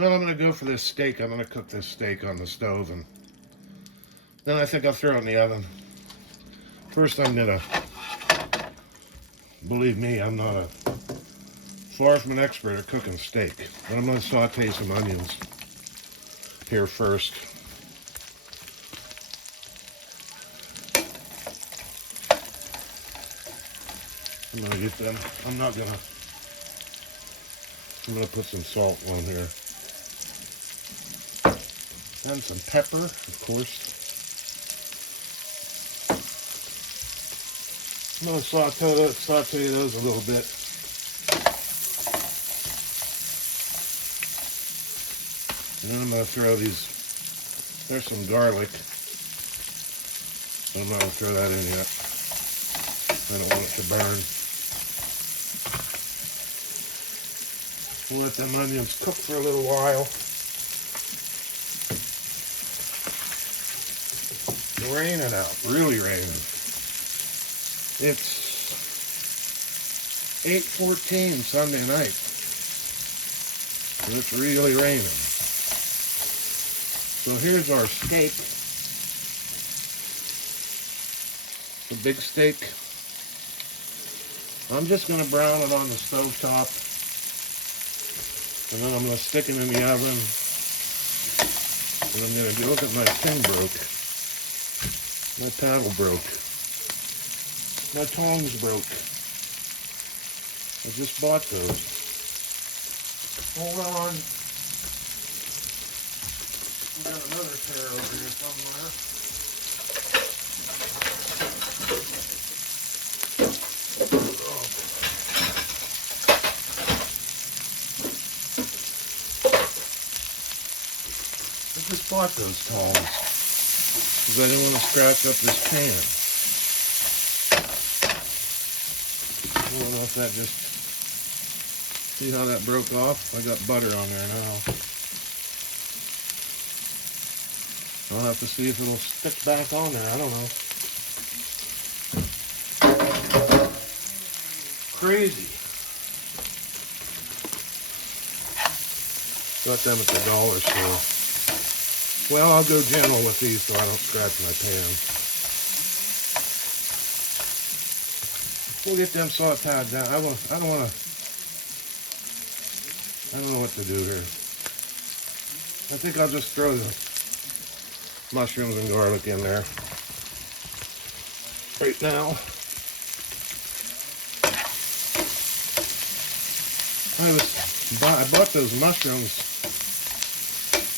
Well, I'm going to go for this steak. I'm going to cook this steak on the stove, and then I think I'll throw it in the oven. First, I'm going to, believe me, I'm not far from an expert at cooking steak, but I'm going to saute some onions here first. I'm going to get them. I'm going to put some salt on here. And some pepper, of course. I'm going to saute those a little bit. And then I'm going to throw these, there's some garlic. I'm not going to throw that in yet. I don't want it to burn. We'll let them onions cook for a little while. It's raining out, really raining. It's 8:14 Sunday night. And it's really raining. So here's our steak. It's a big steak. I'm just going to brown it on the stove top. And then I'm going to stick it in the oven. And I'm going to look at my thing broke. My paddle broke. My tongs broke. I just bought those. Hold on. We got another pair over here somewhere. I just bought those tongs because I didn't want to scratch up this pan. I don't know if that just, see how that broke off? I got butter on there now. I'll have to see if it'll stick back on there. I don't know. Crazy. Got them at the dollar store. Well, I'll go gentle with these so I don't scratch my pan. We'll get them sauteed down. I don't know what to do here. I think I'll just throw the mushrooms and garlic in there right now. I bought those mushrooms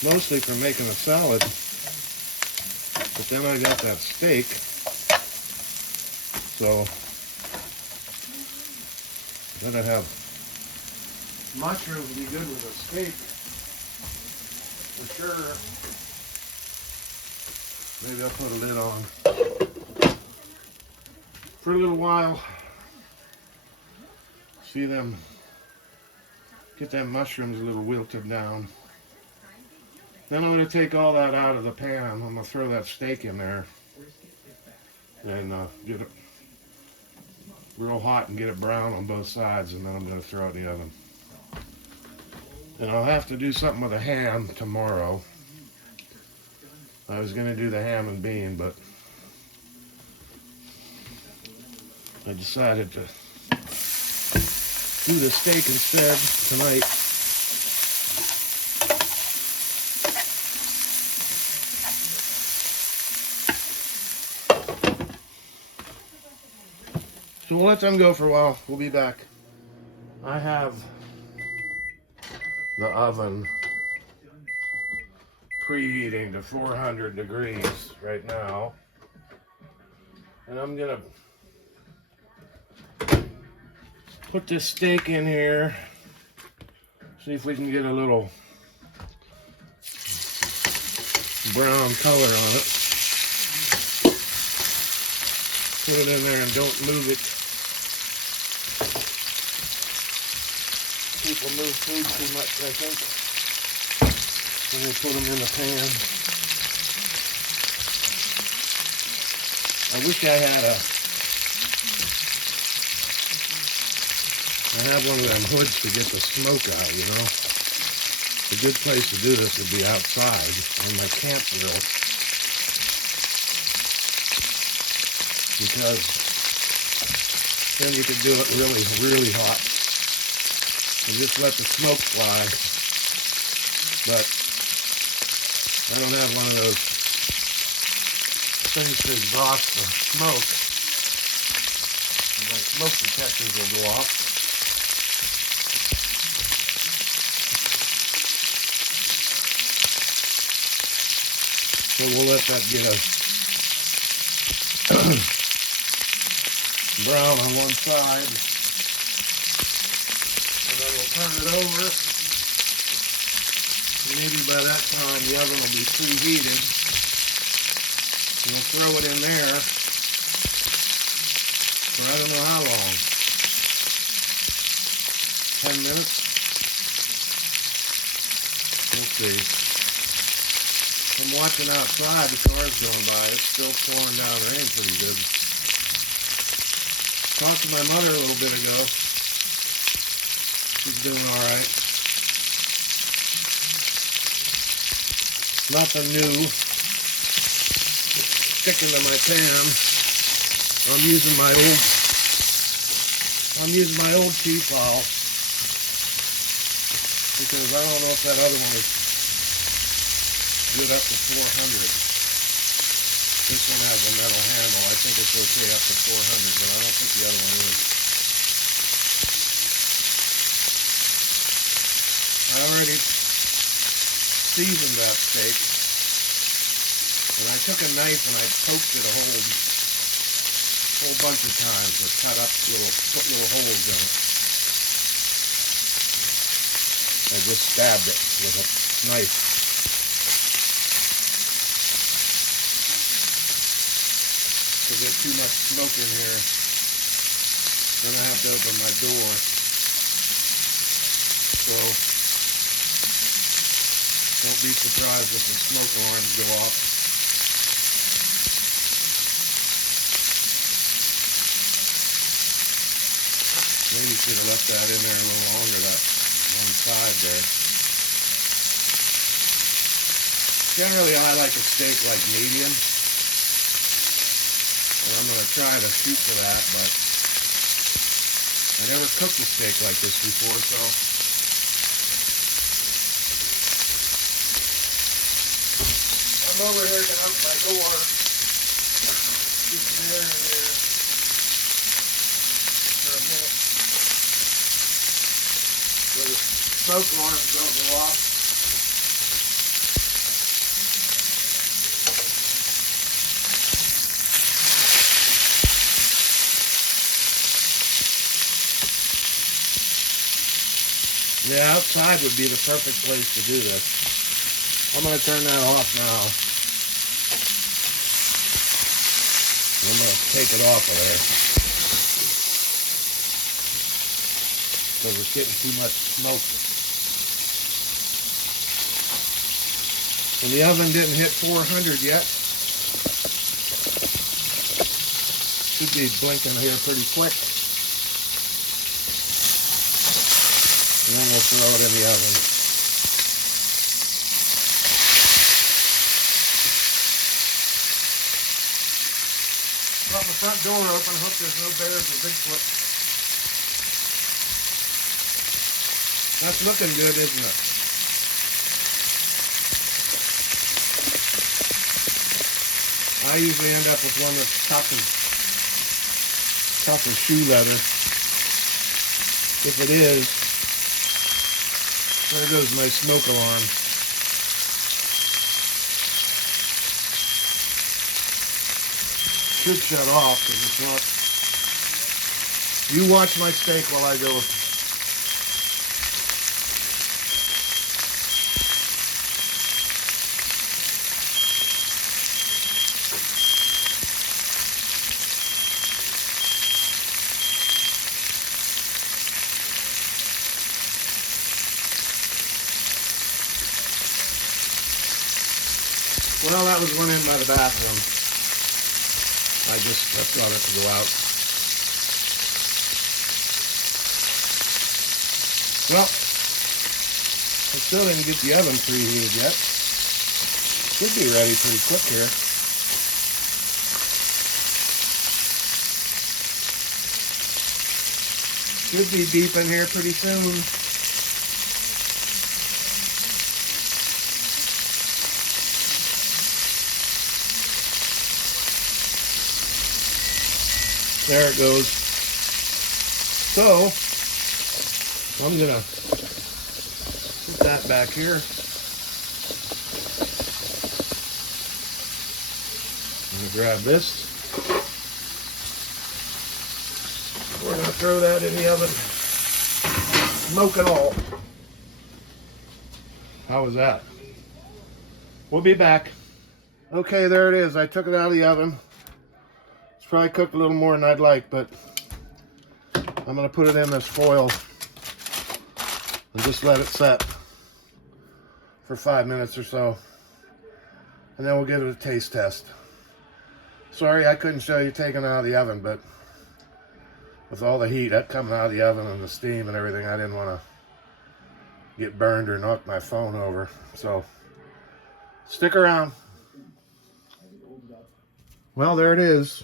mostly for making a salad, but then I got that steak, so then I'd have mushrooms would be good with a steak for sure. Maybe I'll put a lid on for a little while. See them, get them mushrooms a little wilted down. Then I'm going to take all that out of the pan. I'm going to throw that steak in there and get it real hot and get it brown on both sides, and then I'm going to throw it in the oven. And I'll have to do something with the ham tomorrow. I was going to do the ham and bean, but I decided to do the steak instead tonight. So we'll let them go for a while. We'll be back. I have the oven preheating to 400 degrees right now. And I'm gonna put this steak in here. See if we can get a little brown color on it. Put it in there and don't move it. People move food too much, I think. And we'll put them in the pan. I wish I had I have one of them hoods to get the smoke out, you know. A good place to do this would be outside on my camp grill, because then you could do it really, really hot and just let the smoke fly. But I don't have one of those things to exhaust the smoke. My smoke detectors will go off. So we'll let that get a brown on one side, and then we'll turn it over. Maybe by that time the oven will be preheated. And we'll throw it in there for I don't know how long. 10 minutes? We'll see. I'm watching outside, the car's going by. It's still pouring down rain pretty good. Talked to my mother a little bit ago. She's doing alright. Nothing new sticking to my pan. I'm using my old tea file because I don't know if that other one is good up to 400. This one has a metal handle. I think it's okay up to 400, but I don't think the other one is. I already seasoned that steak, and I took a knife and I poked it a whole bunch of times and put little holes in it. I just stabbed it with a knife. If there's too much smoke in here, then I have to open my door. So don't be surprised if the smoke alarms go off. Maybe should have left that in there a little longer, that one side there. Generally, I like a steak like medium. And I'm going to try to shoot for that, but I never cooked a steak like this before, so I'm over here to open my door. Keep some air in here for a minute. So the smoke alarms don't go off. Yeah, outside would be the perfect place to do this. I'm going to turn that off now. I'm going to take it off of there, because it's getting too much smoke. And the oven didn't hit 400 yet. Should be blinking here pretty quick. And then we'll throw it in the oven. Got the front door open. Hope there's no bears or Bigfoot. That's looking good, isn't it? I usually end up with one that's tough as shoe leather. If it is, there goes my smoke alarm. Should shut off because it's not. You watch my steak while I go. Well, that was one in by the bathroom. I just got it to go out. Well, I still didn't get the oven preheated yet. Should be ready pretty quick here. Should be beeping here pretty soon. There it goes. So, I'm gonna put that back here. I'm gonna grab this. We're gonna throw that in the oven. Smoke and all. How was that? We'll be back. Okay, there it is. I took it out of the oven. It's probably cooked a little more than I'd like, but I'm gonna put it in this foil and just let it set for 5 minutes or so. And then we'll give it a taste test. Sorry I couldn't show you taking it out of the oven, but with all the heat that coming out of the oven and the steam and everything, I didn't want to get burned or knock my phone over. So stick around. Well, there it is.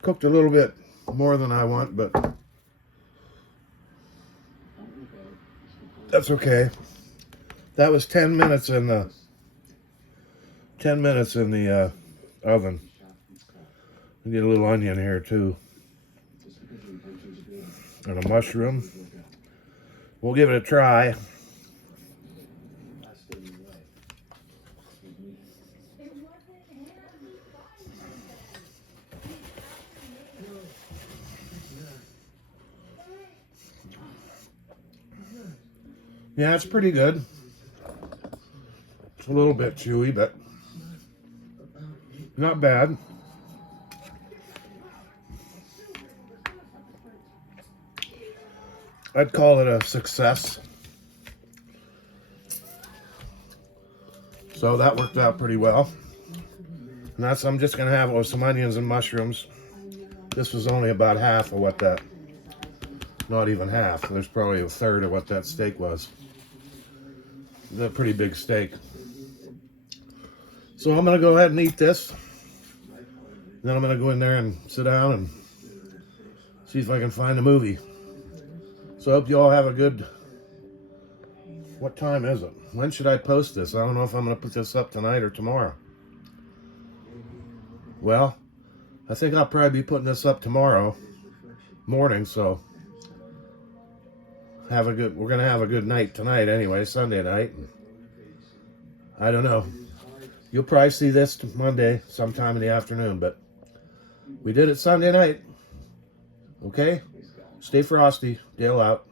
Cooked a little bit more than I want, but that's okay. That was 10 minutes in the oven. We get a little onion here too, and a mushroom. We'll give it a try. Yeah, it's pretty good. It's a little bit chewy, but not bad. I'd call it a success. So that worked out pretty well. And that's, I'm just gonna have it with some onions and mushrooms. This was only about half of what that, not even half. There's probably a third of what that steak was. It's a pretty big steak. So I'm gonna go ahead and eat this. Then I'm gonna go in there and sit down and see if I can find a movie. So I hope you all have a good, what time is it? When should I post this? I don't know if I'm gonna put this up tonight or tomorrow. Well, I think I'll probably be putting this up tomorrow morning, so we're gonna have a good night tonight anyway, Sunday night. I don't know. You'll probably see this Monday sometime in the afternoon, but we did it Sunday night. Okay? Stay frosty. Dale out.